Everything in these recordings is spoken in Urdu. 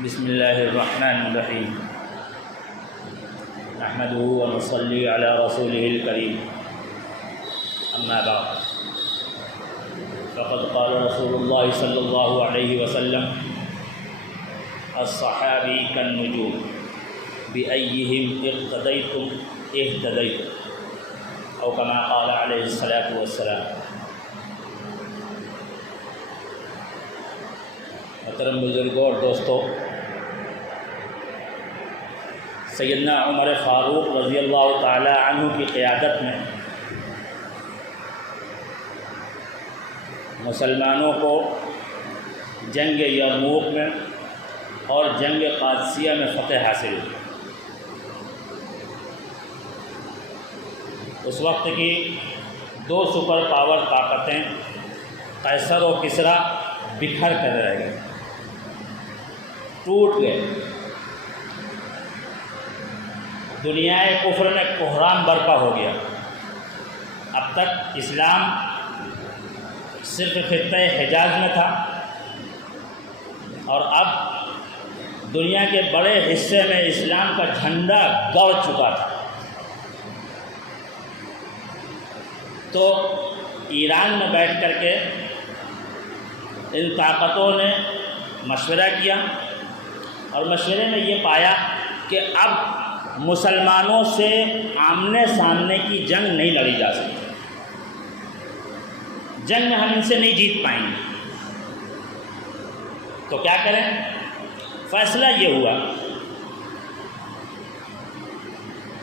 بسم اللہ الرحمن الرحیم نحمده ونصلی علی رسوله الکریم اما بعد فقد قال رسول اللہ صلی اللہ علیہ وسلم الصحابی كالنجوم بأيهم اقتديتم اهتديتم او كما قال علیہ الصلاۃ والسلام۔ محترم بزرگوں اور دوستوں، سیدنا عمر فاروق رضی اللہ تعالی عنہ کی قیادت میں مسلمانوں کو جنگ یرموک میں اور جنگ قادسیہ میں فتح حاصل ہوئی۔ اس وقت کی دو سپر پاور طاقتیں قیصر و کسریٰ بکھر کر رہ گئے، ٹوٹ گئے۔ دنیا کفر میں کحرام برپا ہو گیا۔ اب تک اسلام صرف خطہ حجاز میں تھا اور اب دنیا کے بڑے حصے میں اسلام کا جھنڈا گڑ چکا تھا۔ تو ایران میں بیٹھ کر کے ان طاقتوں نے مشورہ کیا اور مشورے میں یہ پایا کہ اب مسلمانوں سے آمنے سامنے کی جنگ نہیں لڑی جا سکتی، جنگ میں ہم ان سے نہیں جیت پائیں گے۔ تو کیا کریں؟ فیصلہ یہ ہوا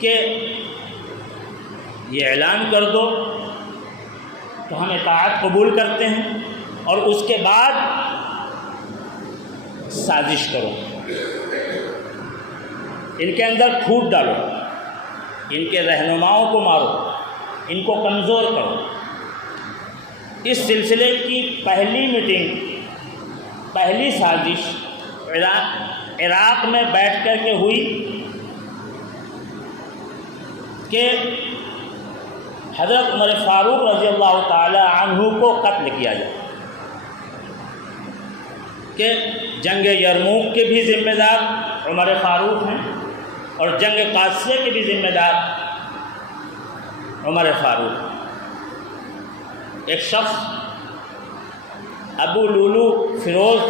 کہ یہ اعلان کر دو کہ ہم اطاعت قبول کرتے ہیں اور اس کے بعد سازش کرو، ان کے اندر پھوٹ ڈالو، ان کے رہنماؤں کو مارو، ان کو کمزور کرو۔ اس سلسلے کی پہلی میٹنگ، پہلی سازش عراق میں بیٹھ کر کے ہوئی کہ حضرت عمر فاروق رضی اللہ تعالی عنہ کو قتل کیا جائے، کہ جنگ یرموک کے بھی ذمہ دار عمر فاروق ہیں اور جنگ قادسیہ کے بھی ذمہ دار عمر فاروق۔ ایک شخص ابو لولو فیروز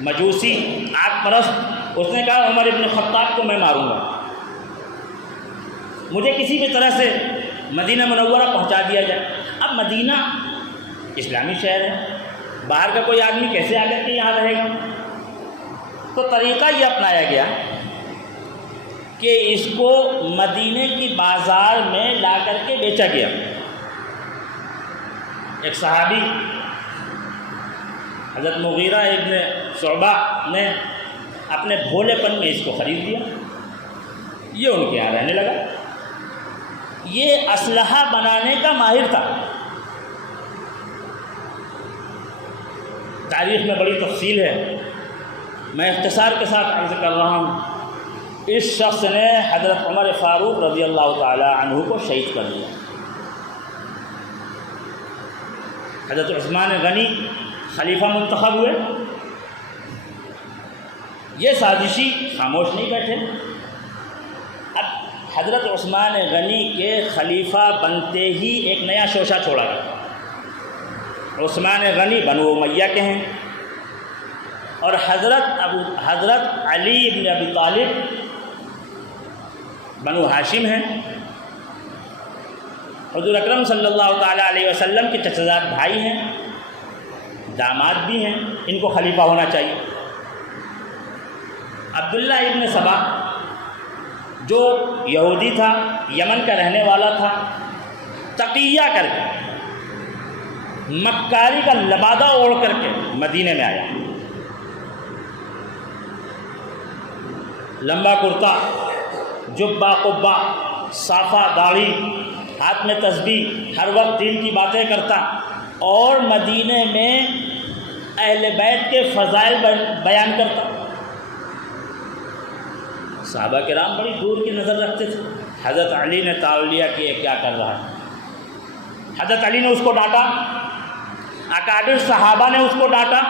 مجوسی آگ پرست، اس نے کہا عمر ابن خطاب کو میں ماروں گا، مجھے کسی بھی طرح سے مدینہ منورہ پہنچا دیا جائے۔ اب مدینہ اسلامی شہر ہے، باہر کا کوئی آدمی کیسے آ کر کے یہاں رہے گا؟ تو طریقہ یہ اپنایا گیا کہ اس کو مدینے کی بازار میں لا کر کے بیچا گیا۔ ایک صحابی حضرت مغیرہ ابن شعبہ نے اپنے بھولے پن میں اس کو خرید لیا، یہ ان کے یہاں رہنے لگا۔ یہ اسلحہ بنانے کا ماہر تھا۔ تاریخ میں بڑی تفصیل ہے، میں اختصار کے ساتھ عرض کر رہا ہوں۔ اس شخص نے حضرت عمر فاروق رضی اللہ تعالی عنہ کو شہید کر دیا۔ حضرت عثمان غنی خلیفہ منتخب ہوئے۔ یہ سازشی خاموش نہیں بیٹھے، اب حضرت عثمان غنی کے خلیفہ بنتے ہی ایک نیا شوشہ چھوڑا گیا۔ عثمان غنی بنو امیہ کے ہیں اور حضرت علی بن ابی طالب بنو ہاشم ہیں۔ حضور اکرم صلی اللہ تعالی علیہ وسلم کے چچا زاد بھائی ہیں، داماد بھی ہیں، ان کو خلیفہ ہونا چاہیے۔ عبداللہ ابن سبا جو یہودی تھا، یمن کا رہنے والا تھا، تقیہ کر کے مکاری کا لبادہ اوڑھ کر کے مدینے میں آیا، لمبا کرتا، جبہ قبہ، صافہ داڑھی، ہاتھ میں تسبیح، ہر وقت دین کی باتیں کرتا اور مدینے میں اہل بیت کے فضائل بیان کرتا۔ صحابہ کرام بڑی دور کی نظر رکھتے تھے۔ حضرت علی نے تعال لیا کہ یہ کیا کر رہا ہے۔ حضرت علی نے اس کو ڈانٹا، اکابر صحابہ نے اس کو ڈانٹا،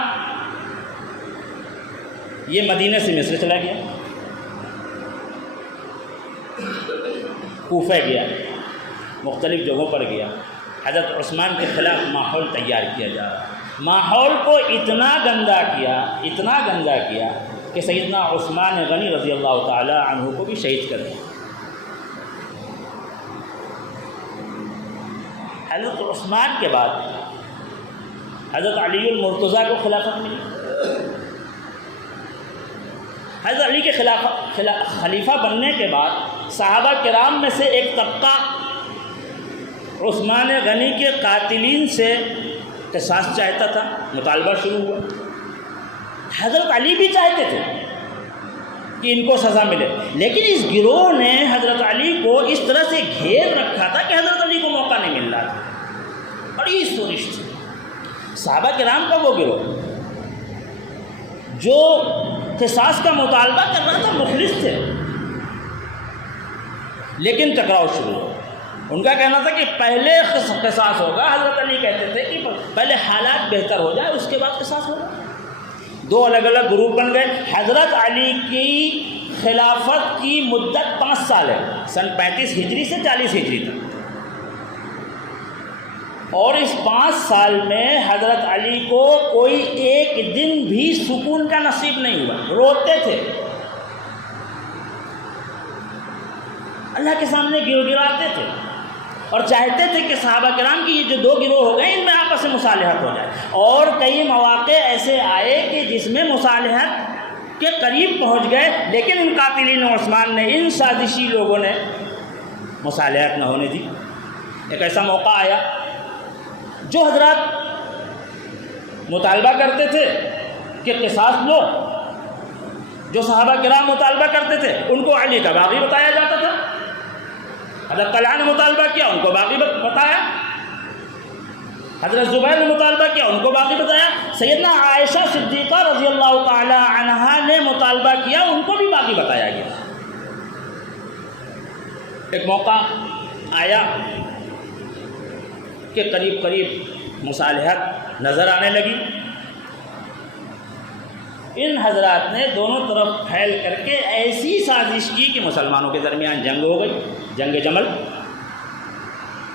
یہ مدینہ سے مصر چلا گیا، کوفہ گیا، مختلف جگہوں پر گیا، حضرت عثمان کے خلاف ماحول تیار کیا جا رہا ہے، ماحول کو اتنا گندا کیا کہ سیدنا عثمان غنی رضی اللہ تعالی عنہ کو بھی شہید کر دیا۔ حضرت عثمان کے بعد حضرت علی المرتضیٰ کو خلافت ملی۔ حضرت علی کے خلیفہ بننے کے بعد صحابہ کرام میں سے ایک طبقہ عثمان غنی کے قاتلین سے قصاص چاہتا تھا، مطالبہ شروع ہوا۔ حضرت علی بھی چاہتے تھے کہ ان کو سزا ملے، لیکن اس گروہ نے حضرت علی کو اس طرح سے گھیر رکھا تھا کہ حضرت علی کو موقع نہیں مل رہا تھا۔ بڑی سوزش تھی صحابہ کرام کا وہ گروہ جو قصاص کا مطالبہ کر رہا تھا، مخلص تھے، لیکن ٹکراؤ شروع ہوا۔ ان کا کہنا تھا کہ پہلے قصاص ہوگا، حضرت علی کہتے تھے کہ پہلے حالات بہتر ہو جائے اس کے بعد قصاص ہوگا۔ دو الگ الگ گروپ بن گئے۔ حضرت علی کی خلافت کی مدت 5 سال ہے، سن 35 ہجری سے 40 ہجری تک، اور اس 5 سال میں حضرت علی کو کوئی ایک دن بھی سکون کا نصیب نہیں ہوا، روتے تھے، اللہ کے سامنے گڑگڑاتے تھے اور چاہتے تھے کہ صحابہ کرام کی یہ جو 2 گروہ ہو گئے ان میں آپس میں مصالحت ہو جائے، اور کئی مواقع ایسے آئے کہ جس میں مصالحت کے قریب پہنچ گئے، لیکن ان قاتلین عثمان نے، ان سازشی لوگوں نے مصالحت نہ ہونے دی۔ ایک ایسا موقع آیا جو حضرات مطالبہ کرتے تھے کہ قصاص لو، جو صحابہ کرام مطالبہ کرتے تھے ان کو علی کا باغی بتایا جاتا تھا، حضرت طلحہ نے مطالبہ کیا ان کو باغی بتایا، حضرت زبیر نے مطالبہ کیا ان کو باغی بتایا، سیدنا عائشہ صدیقہ رضی اللہ تعالی عنہا نے مطالبہ کیا ان کو بھی باغی بتایا گیا۔ ایک موقع آیا کہ قریب قریب مصالحت نظر آنے لگی، ان حضرات نے دونوں طرف پھیل کر کے ایسی سازش کی کہ مسلمانوں کے درمیان جنگ ہو گئی، جنگ جمل۔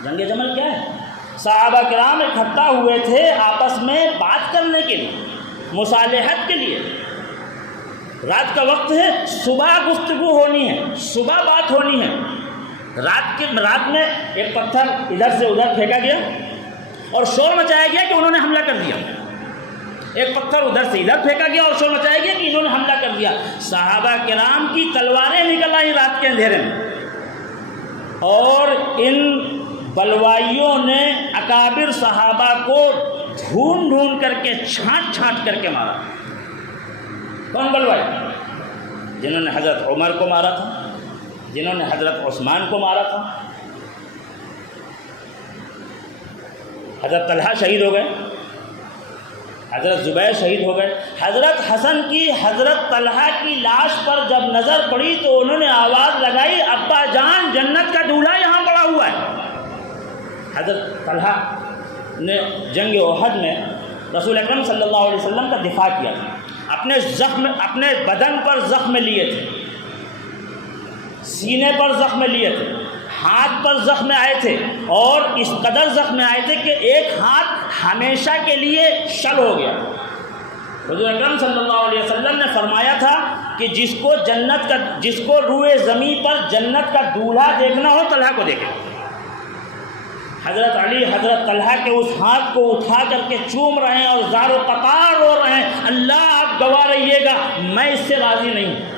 جنگ جمل کیا ہے؟ صحابہ کرام اکٹھا ہوئے تھے آپس میں بات کرنے کے لیے، مصالحت کے لیے، رات کا وقت ہے، صبح گفتگو ہونی ہے، صبح بات ہونی ہے، رات میں ایک پتھر ادھر سے ادھر پھینکا گیا اور شور مچایا گیا کہ انہوں نے حملہ کر دیا، ایک پتھر ادھر سے ادھر پھینکا گیا اور شور مچایا گیا کہ انہوں نے حملہ کر دیا۔ صحابہ کرام کی تلواریں نکل آئی رات کے اندھیرے میں، اور ان بلوائیوں نے اکابر صحابہ کو ڈھونڈ ڈھونڈ کر کے، چھانٹ چھانٹ کر کے مارا۔ کون بلوائی؟ جنہوں نے حضرت عمر کو مارا تھا، جنہوں نے حضرت عثمان کو مارا تھا۔ حضرت طلحہ شہید ہو گئے، حضرت زبیر شہید ہو گئے۔ حضرت حسن کی حضرت طلحہ کی لاش پر جب نظر پڑی تو انہوں نے آواز لگائی، ابا جان جنت کا دولہا یہاں پڑا ہوا ہے۔ حضرت طلحہ نے جنگ احد میں رسول اکرم صلی اللہ علیہ وسلم کا دفاع کیا تھا، اپنے بدن پر زخم لیے تھے، سینے پر زخم لیے تھے، ہاتھ پر زخم آئے تھے، اور اس قدر زخم آئے تھے کہ ایک ہاتھ ہمیشہ کے لیے شل ہو گیا۔ حضور اکرم صلی اللہ علیہ وسلم نے فرمایا تھا کہ جس کو روئے زمین پر جنت کا دولہا دیکھنا ہو طلحہ کو دیکھے۔ حضرت علی حضرت طلحہ کے اس ہاتھ کو اٹھا کر کے چوم رہے ہیں اور زار و قطار رو رہے ہیں، اللہ آپ گواہ رہیے گا میں اس سے راضی نہیں ہوں۔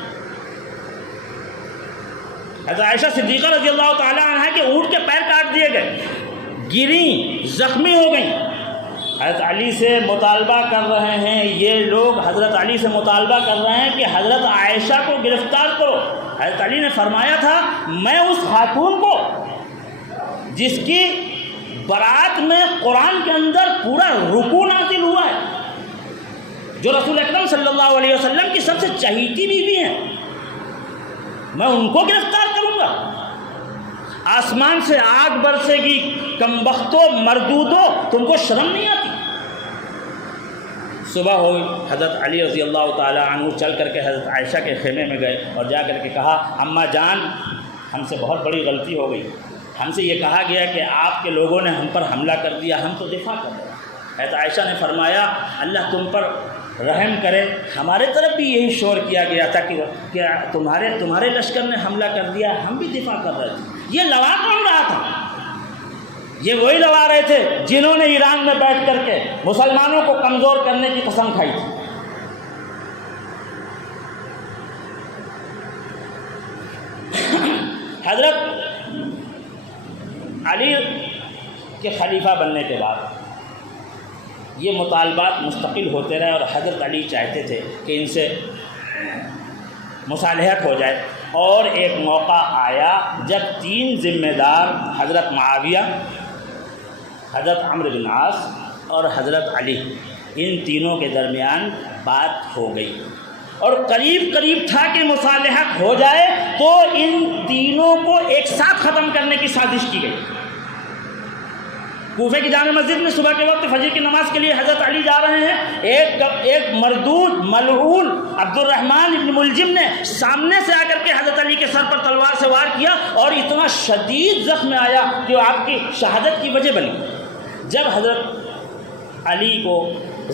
حضرت عائشہ صدیقہ رضی اللہ تعالی عنہ کے اونٹ کے پیر کاٹ دیے گئے، گریں، زخمی ہو گئیں۔ حضرت علی سے مطالبہ کر رہے ہیں یہ لوگ، حضرت علی سے مطالبہ کر رہے ہیں کہ حضرت عائشہ کو گرفتار کرو۔ حضرت علی نے فرمایا تھا میں اس خاتون کو جس کی برات میں قرآن کے اندر پورا رکوع نازل ہوا ہے، جو رسول اکرم صلی اللہ علیہ وسلم کی سب سے چہیتی بیوی ہیں، میں ان کو گرفتار کروں گا؟ آسمان سے آگ برسے گی، کم بختو مردودو، تم کو شرم نہیں آتی؟ صبح ہوئی، حضرت علی رضی اللہ تعالیٰ عنہ چل کر کے حضرت عائشہ کے خیمے میں گئے اور جا کر کے کہا اماں جان ہم سے بہت بڑی غلطی ہو گئی، ہم سے یہ کہا گیا کہ آپ کے لوگوں نے ہم پر حملہ کر دیا، ہم تو دفاع کر رہے ہیں۔ حضرت عائشہ نے فرمایا اللہ تم پر رحم کرے، ہمارے طرف بھی یہی شور کیا گیا تھا کہ تمہارے لشکر نے حملہ کر دیا، ہم بھی دفاع کر رہے تھے۔ یہ لڑا کون رہا تھا؟ یہ وہی لڑا رہے تھے جنہوں نے ایران میں بیٹھ کر کے مسلمانوں کو کمزور کرنے کی قسم کھائی تھی۔ حضرت علی کے خلیفہ بننے کے بعد یہ مطالبات مستقل ہوتے رہے اور حضرت علی چاہتے تھے کہ ان سے مصالحت ہو جائے، اور ایک موقع آیا جب 3 ذمہ دار حضرت معاویہ، حضرت عمرو بن عاص اور حضرت علی، ان تینوں کے درمیان بات ہو گئی اور قریب تھا کہ مصالحت ہو جائے، تو ان تینوں کو ایک ساتھ ختم کرنے کی سازش کی گئی۔ کوفے کی جامع مسجد میں صبح کے وقت فجر کی نماز کے لیے حضرت علی جا رہے ہیں، ایک مردود ملعون عبد الرحمن ابن ملجم نے سامنے سے آ کر کے حضرت علی کے سر پر تلوار سے وار کیا اور اتنا شدید زخم آیا کہ وہ آپ کی شہادت کی وجہ بنی۔ جب حضرت علی کو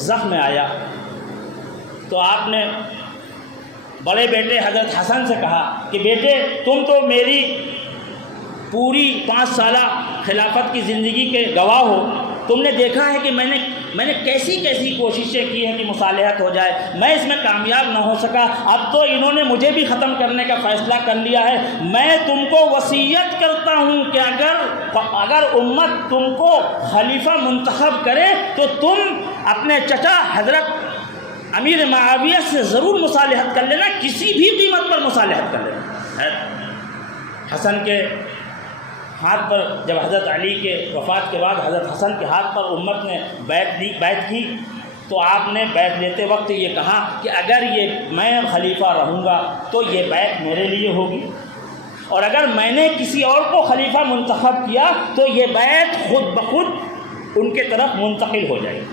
زخم آیا تو آپ نے بڑے بیٹے حضرت حسن سے کہا کہ بیٹے تم تو میری پوری 5 سالہ خلافت کی زندگی کے گواہ ہو، تم نے دیکھا ہے کہ میں نے کیسی کوششیں کی ہیں کہ مصالحت ہو جائے، میں اس میں کامیاب نہ ہو سکا، اب تو انہوں نے مجھے بھی ختم کرنے کا فیصلہ کر لیا ہے۔ میں تم کو وصیت کرتا ہوں کہ اگر امت تم کو خلیفہ منتخب کرے تو تم اپنے چچا حضرت امیر معاویہ سے ضرور مصالحت کر لینا، کسی بھی قیمت پر مصالحت کر لینا۔ حسن کے ہاتھ پر جب حضرت علی کے وفات کے بعد حضرت حسن کے ہاتھ پر امت نے بیعت کی تو آپ نے بیعت لیتے وقت یہ کہا کہ اگر میں خلیفہ رہوں گا تو یہ بیعت میرے لیے ہوگی، اور اگر میں نے کسی اور کو خلیفہ منتخب کیا تو یہ بیعت خود بخود ان کے طرف منتقل ہو جائے گی۔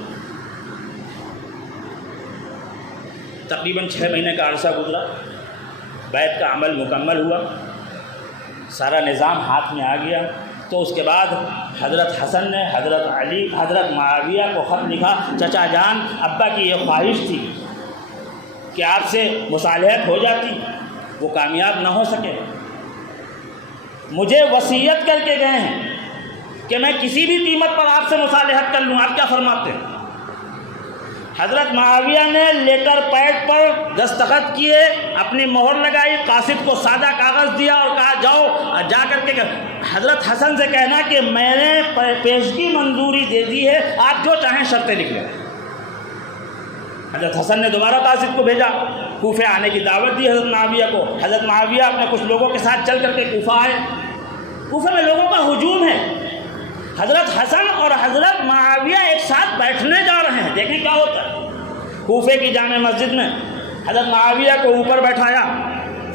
تقریباً 6 مہینے کا عرصہ گزرا، بیعت کا عمل مکمل ہوا، سارا نظام ہاتھ میں آ گیا، تو اس کے بعد حضرت حسن نے حضرت معاویہ کو خط لکھا، چچا جان ابا کی یہ خواہش تھی کہ آپ سے مصالحت ہو جاتی، وہ کامیاب نہ ہو سکے، مجھے وصیت کر کے گئے ہیں کہ میں کسی بھی قیمت پر آپ سے مصالحت کر لوں، آپ کیا فرماتے ہیں؟ حضرت معاویہ نے لیٹر پیڈ پر دستخط کیے، اپنی مہر لگائی، قاصد کو سادہ کاغذ دیا اور کہا جاؤ جا کر کے حضرت حسن سے کہنا کہ میں نے پیشگی منظوری دے دی ہے، آپ جو چاہیں شرطیں لکھ لیں۔ حضرت حسن نے دوبارہ قاصد کو بھیجا، کوفے آنے کی دعوت دی حضرت معاویہ کو۔ حضرت معاویہ اپنے کچھ لوگوں کے ساتھ چل کر کے کوفہ آئے، کوفے میں لوگوں کا ہجوم ہے، حضرت حسن اور حضرت معاویہ ایک ساتھ بیٹھنے جا رہے ہیں، دیکھیں کیا ہوتا ہے۔ کوفے کی جامع مسجد میں حضرت معاویہ کو اوپر بیٹھایا،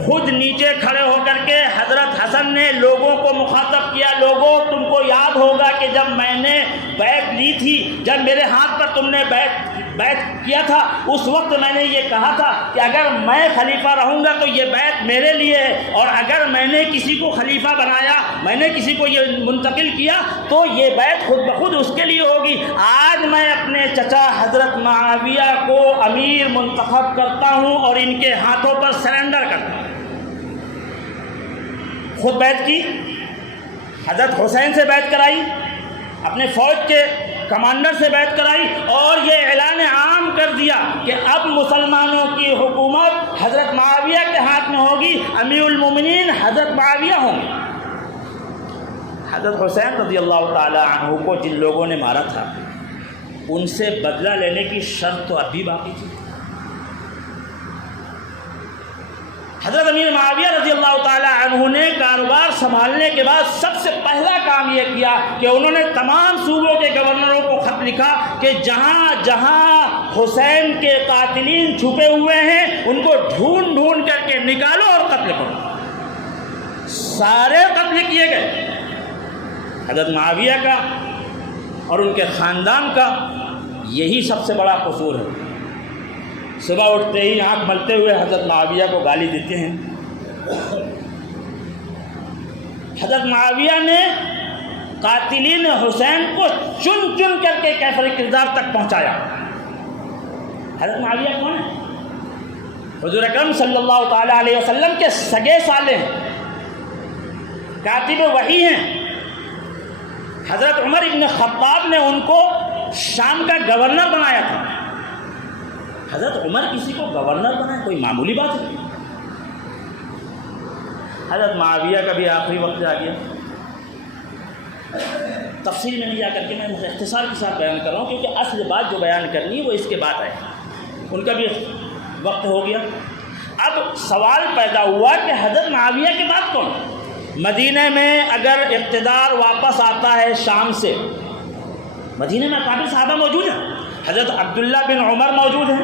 خود نیچے کھڑے ہو کر کے حضرت حسن نے لوگوں کو مخاطب کیا، لوگوں تم کو یاد ہوگا کہ جب میں نے بیعت لی تھی، جب میرے ہاتھ پر تم نے بیعت کیا تھا، اس وقت میں نے یہ کہا تھا کہ اگر میں خلیفہ رہوں گا تو یہ بیعت میرے لیے ہے، اور اگر میں نے کسی کو خلیفہ بنایا، میں نے کسی کو یہ منتقل کیا تو یہ بیعت خود بخود اس کے لیے ہوگی۔ آج میں اپنے چچا حضرت معاویہ کو امیر منتخب کرتا ہوں اور ان کے ہاتھوں پر سرنڈر کرتا ہوں۔ خود بیعت کی، حضرت حسین سے بیعت کرائی، اپنے فوج کے کمانڈر سے بیعت کرائی، اور یہ اعلان عام کر دیا کہ اب مسلمانوں کی حکومت حضرت معاویہ کے ہاتھ میں ہوگی، امیر المومنین حضرت معاویہ ہوں گے۔ حضرت حسین رضی اللہ تعالی عنہ کو جن لوگوں نے مارا تھا ان سے بدلہ لینے کی شرط تو اب بھی باقی تھی۔ حضرت امیر معاویہ رضی اللہ تعالیٰ عنہ نے کاروبار سنبھالنے کے بعد سب سے پہلا کام یہ کیا کہ انہوں نے تمام صوبوں کے گورنروں کو خط لکھا کہ جہاں جہاں حسین کے قاتلین چھپے ہوئے ہیں ان کو ڈھونڈ کر کے نکالو اور قتل کرو۔ سارے قتل کیے گئے، حضرت معاویہ کا اور ان کے خاندان کا یہی سب سے بڑا قصور ہے صبح اٹھتے ہی آنکھ ملتے ہوئے حضرت معاویہ کو گالی دیتے ہیں۔ حضرت معاویہ نے قاتلین حسین کو چن چن کر کے کیفر کردار تک پہنچایا۔ حضرت معاویہ کون ہے؟ حضور اکرم صلی اللہ تعالیٰ علیہ وسلم کے سگے سالے ہیں، کاتب وحی ہیں۔ حضرت عمر ابن خطاب نے ان کو شام کا گورنر بنایا تھا۔ حضرت عمر کسی کو گورنر بنائے کوئی معمولی بات ہے؟ حضرت معاویہ کا بھی آخری وقت آ گیا۔ تفصیل میں نہیں جا کر کے میں اختصار کے ساتھ بیان کر رہا ہوں، کیونکہ اصل بات جو بیان کرنی ہے وہ اس کے بعد ہے۔ ان کا بھی وقت ہو گیا۔ اب سوال پیدا ہوا کہ حضرت معاویہ کے بعد کون؟ مدینہ میں اگر اقتدار واپس آتا ہے شام سے، مدینہ میں کافی صحابہ موجود ہیں۔ حضرت عبداللہ بن عمر موجود ہیں،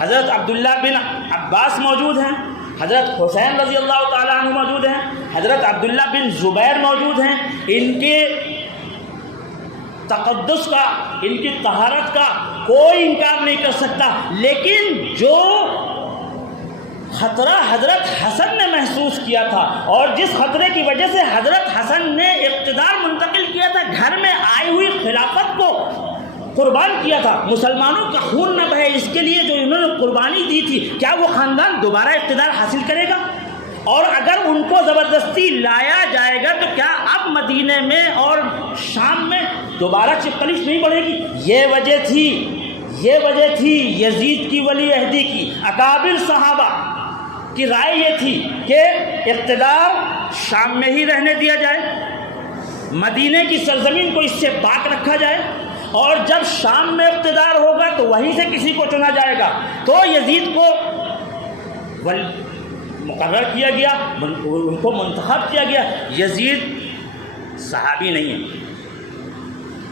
حضرت عبداللہ بن عباس موجود ہیں، حضرت حسین رضی اللہ تعالیٰ عنہ موجود ہیں، حضرت عبداللہ بن زبیر موجود ہیں۔ ان کے تقدس کا، ان کی طہارت کا کوئی انکار نہیں کر سکتا، لیکن جو خطرہ حضرت حسن نے محسوس کیا تھا اور جس خطرے کی وجہ سے حضرت حسن نے اقتدار منتقل کیا تھا، گھر میں آئی ہوئی خلافت کو قربان کیا تھا، مسلمانوں کا خون نہ بہے اس کے لیے جو انہوں نے قربانی دی تھی، کیا وہ خاندان دوبارہ اقتدار حاصل کرے گا؟ اور اگر ان کو زبردستی لایا جائے گا تو کیا اب مدینے میں اور شام میں دوبارہ چپکلش نہیں بڑھے گی؟ یہ وجہ تھی یزید کی ولی عہدی کی، اکابر صحابہ کی رائے یہ تھی کہ اقتدار شام میں ہی رہنے دیا جائے، مدینے کی سرزمین کو اس سے پاک رکھا جائے، اور جب شام میں اقتدار ہوگا تو وہیں سے کسی کو چنا جائے گا۔ تو یزید کو مقرر کیا گیا، ان کو منتخب کیا گیا۔ یزید صحابی نہیں ہے،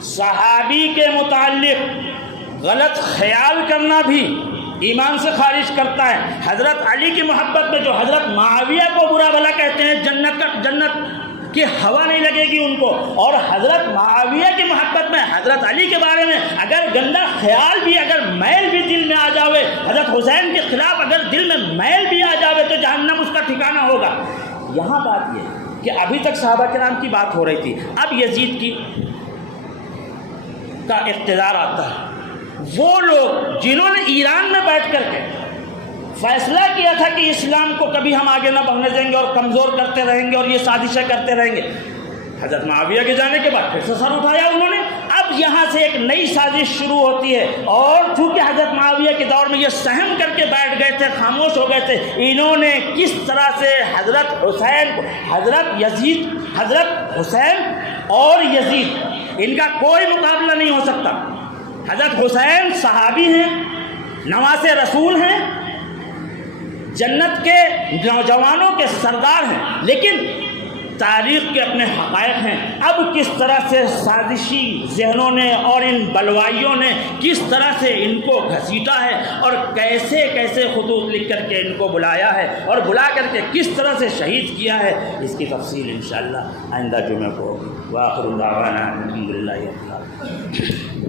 صحابی کے متعلق غلط خیال کرنا بھی ایمان سے خارج کرتا ہے۔ حضرت علی کی محبت میں جو حضرت معاویہ کو برا بھلا کہتے ہیں، جنت کی ہوا نہیں لگے گی ان کو، اور حضرت معاویہ کی محبت میں حضرت علی کے بارے میں اگر گندا خیال بھی، اگر میل بھی دل میں آ جاوے، حضرت حسین کے خلاف اگر دل میں میل بھی آ جاوے تو جہنم اس کا ٹھکانہ ہوگا۔ یہاں بات یہ ہے کہ ابھی تک صحابہ کرام کی بات ہو رہی تھی، اب یزید کا اقتدار آتا ہے۔ وہ لوگ جنہوں نے ایران میں بیٹھ کر کے فیصلہ کیا تھا کہ اسلام کو کبھی ہم آگے نہ بڑھنے دیں گے اور کمزور کرتے رہیں گے اور یہ سازشیں کرتے رہیں گے، حضرت معاویہ کے جانے کے بعد پھر سے سر اٹھایا انہوں نے۔ اب یہاں سے ایک نئی سازش شروع ہوتی ہے، اور چونکہ حضرت معاویہ کے دور میں یہ سہم کر کے بیٹھ گئے تھے، خاموش ہو گئے تھے، انہوں نے کس طرح سے حضرت حسین اور یزید، ان کا کوئی مقابلہ نہیں ہو سکتا۔ حضرت حسین صحابی ہیں، نواز رسول ہیں، جنت کے نوجوانوں کے سردار ہیں، لیکن تاریخ کے اپنے حقائق ہیں۔ اب کس طرح سے سازشی ذہنوں نے اور ان بلوائیوں نے کس طرح سے ان کو گھسیٹا ہے، اور کیسے کیسے خطوط لکھ کر کے ان کو بلایا ہے، اور بلا کر کے کس طرح سے شہید کیا ہے، اس کی تفصیل انشاءاللہ آئندہ جمعہ کو ہوگی۔ وآخر دعوانا الحمدللہ رب العالمین۔